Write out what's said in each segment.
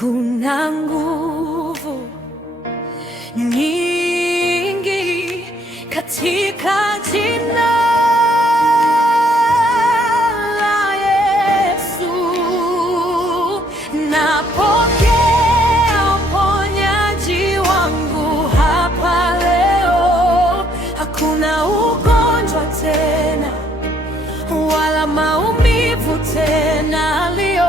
Kuna nguvu nyingi katika jina la Yesu. Napokea uponyaji wangu hapa leo. Hakuna ugonjwa tena wala maumivu tena leo.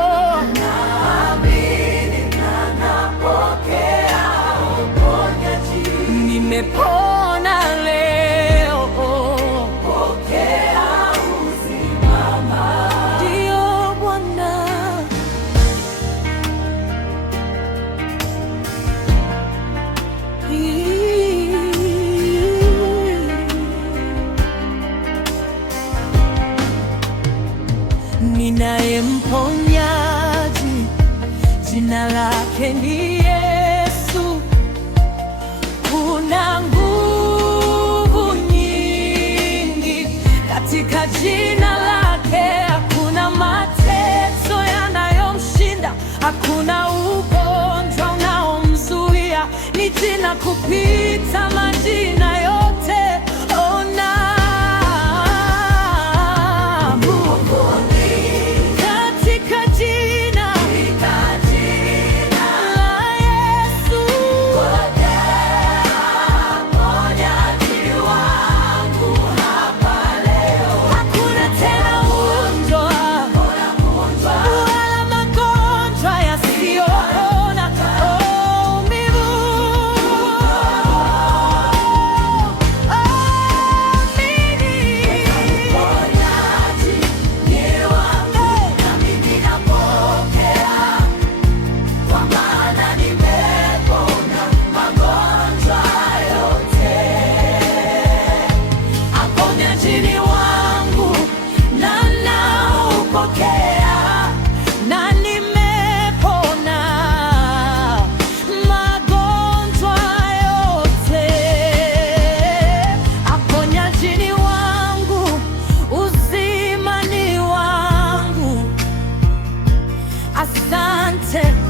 Nimepona leo, pokea uzima. Ndio Bwana. Ninaye mponyaji, jina lake ni Yesu. Kuna nguvu nyingi katika jina lake. Hakuna mateso yanayomshinda, hakuna ugonjwa unaomzuia. Ni jina kupita majina yote. Ona katika jina la Yesu. Asante.